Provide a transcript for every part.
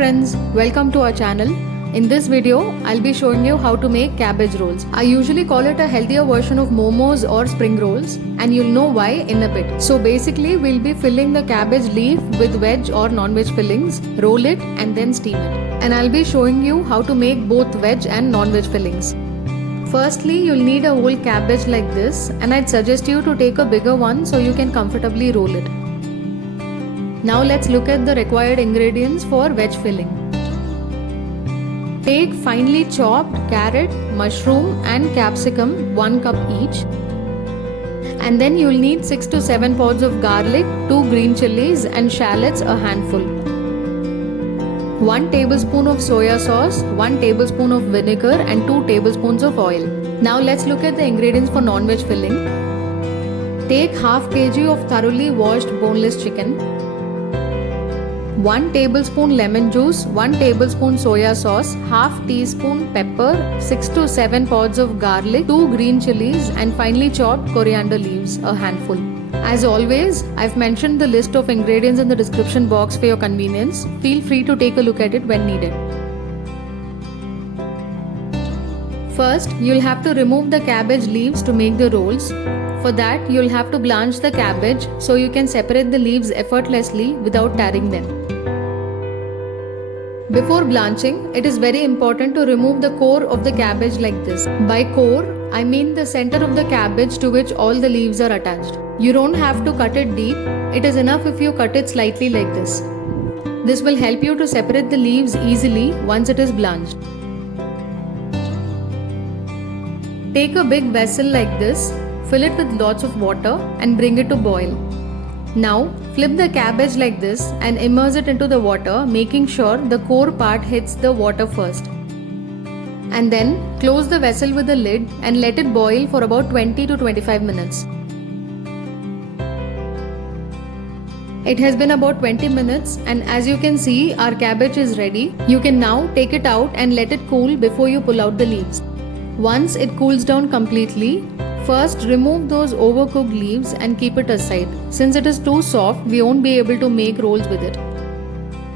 friends, welcome to our channel. In this video, I'll be showing you how to make cabbage rolls. I usually call it a healthier version of momos or spring rolls, and you'll know why in a bit. So basically, we'll be filling the cabbage leaf with veg or non-veg fillings, roll it and then steam it. And I'll be showing you how to make both veg and non-veg fillings. Firstly, you'll need a whole cabbage like this, and I'd suggest you to take a bigger one so you can comfortably roll it. Now let's look at the required ingredients for veg filling. Take finely chopped carrot, mushroom and capsicum 1 cup each. And then you'll need 6 to 7 pods of garlic, 2 green chilies and shallots a handful. 1 tablespoon of soya sauce, 1 tablespoon of vinegar and 2 tablespoons of oil. Now let's look at the ingredients for non-veg filling. Take half kg of thoroughly washed boneless chicken, 1 tablespoon lemon juice, 1 tablespoon soya sauce, half teaspoon pepper, 6 to 7 pods of garlic, 2 green chilies and finely chopped coriander leaves a handful. As always, I've mentioned the list of ingredients in the description box for your convenience. Feel free to take a look at it when needed. First, you'll have to remove the cabbage leaves to make the rolls. For that, you'll have to blanch the cabbage so you can separate the leaves effortlessly without tearing them. Before blanching, it is very important to remove the core of the cabbage like this. By core, I mean the center of the cabbage to which all the leaves are attached. You don't have to cut it deep, it is enough if you cut it slightly like this. This will help you to separate the leaves easily once it is blanched. Take a big vessel like this, fill it with lots of water and bring it to boil. Now, flip the cabbage like this and immerse it into the water, making sure the core part hits the water first. And then, close the vessel with a lid and let it boil for about 20 to 25 minutes. It has been about 20 minutes and as you can see, our cabbage is ready. You can now take it out and let it cool before you pull out the leaves. Once it cools down completely, first remove those overcooked leaves and keep it aside. Since it is too soft, we won't be able to make rolls with it.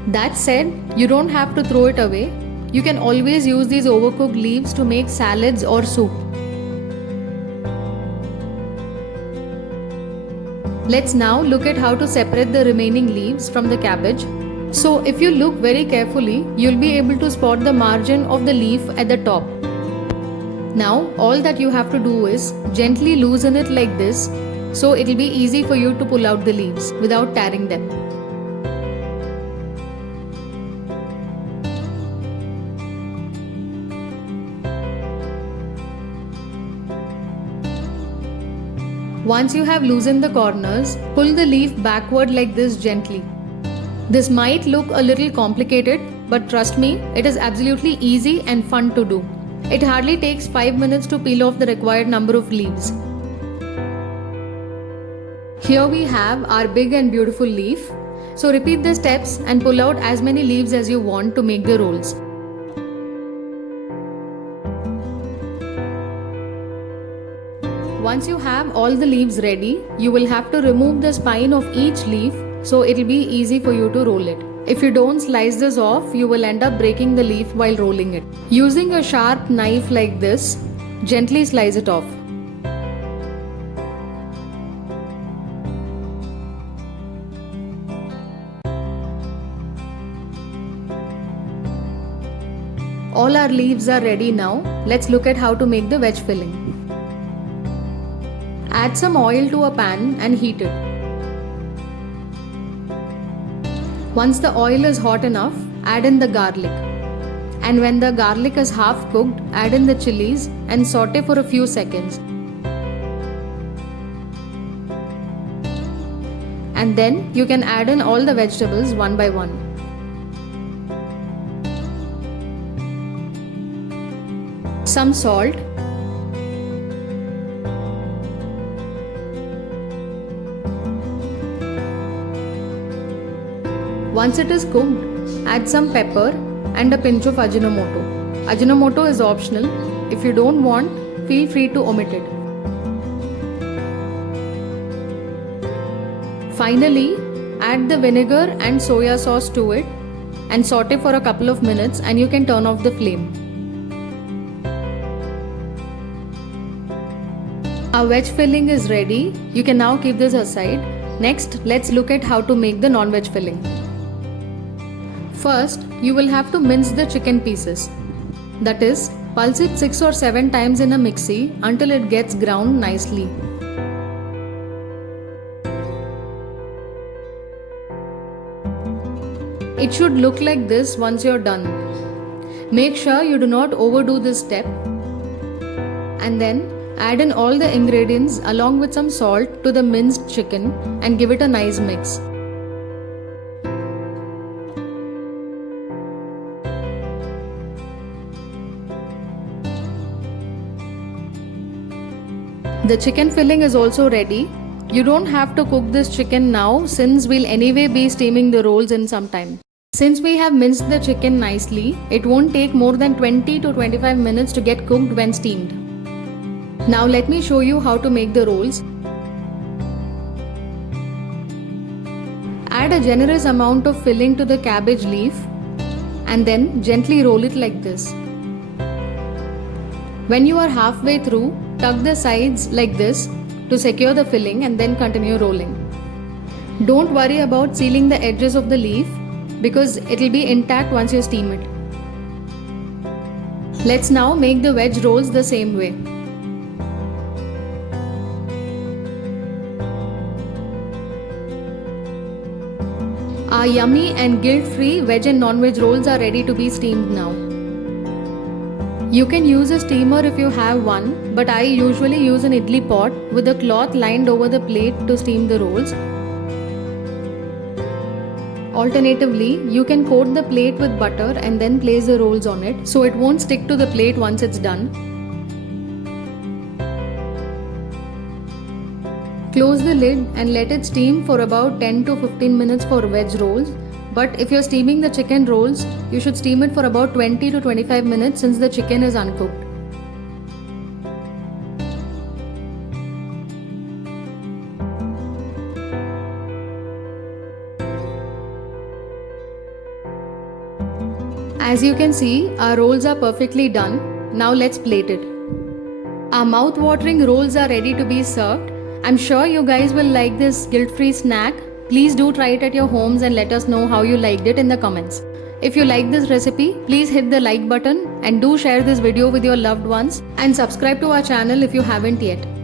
That said, you don't have to throw it away. You can always use these overcooked leaves to make salads or soup. Let's now look at how to separate the remaining leaves from the cabbage. So if you look very carefully, you'll be able to spot the margin of the leaf at the top. Now all that you have to do is gently loosen it like this, so it'll be easy for you to pull out the leaves without tearing them. Once you have loosened the corners, pull the leaf backward like this gently. This might look a little complicated, but trust me, it is absolutely easy and fun to do. It hardly takes 5 minutes to peel off the required number of leaves. Here we have our big and beautiful leaf. So repeat the steps and pull out as many leaves as you want to make the rolls. Once you have all the leaves ready, you will have to remove the spine of each leaf so it will be easy for you to roll it. If you don't slice this off, you will end up breaking the leaf while rolling it. Using a sharp knife like this, gently slice it off. All our leaves are ready now. Let's look at how to make the veg filling. Add some oil to a pan and heat it. Once the oil is hot enough, add in the garlic. And when the garlic is half cooked, add in the chilies and saute for a few seconds. And then you can add in all the vegetables one by one. Some salt, once it is cooked, add some pepper and a pinch of Ajinomoto. Ajinomoto is optional. If you don't want, feel free to omit it. Finally, add the vinegar and soya sauce to it and saute for a couple of minutes, and you can turn off the flame. Our veg filling is ready. You can now keep this aside. Next, let's look at how to make the non-veg filling. First, you will have to mince the chicken pieces. That is, pulse it 6 or 7 times in a mixie until it gets ground nicely. It should look like this once you're done. Make sure you do not overdo this step. And then add in all the ingredients along with some salt to the minced chicken and give it a nice mix. The chicken filling is also ready. You don't have to cook this chicken now since we'll anyway be steaming the rolls in some time. Since we have minced the chicken nicely, it won't take more than 20 to 25 minutes to get cooked when steamed. Now let me show you how to make the rolls. Add a generous amount of filling to the cabbage leaf and then gently roll it like this. When you are halfway through, tuck the sides like this to secure the filling and then continue rolling. Don't worry about sealing the edges of the leaf because it will be intact once you steam it. Let's now make the veg rolls the same way. Our yummy and guilt-free veg and non-veg rolls are ready to be steamed now. You can use a steamer if you have one, but I usually use an idli pot with a cloth lined over the plate to steam the rolls. Alternatively, you can coat the plate with butter and then place the rolls on it so it won't stick to the plate once it's done. Close the lid and let it steam for about 10 to 15 minutes for veg rolls. But if you're steaming the chicken rolls, you should steam it for about 20 to 25 minutes since the chicken is uncooked. As you can see, our rolls are perfectly done. Now let's plate it. Our mouth-watering rolls are ready to be served. I'm sure you guys will like this guilt-free snack. Please do try it at your homes and let us know how you liked it in the comments. If you like this recipe, please hit the like button and do share this video with your loved ones and subscribe to our channel if you haven't yet.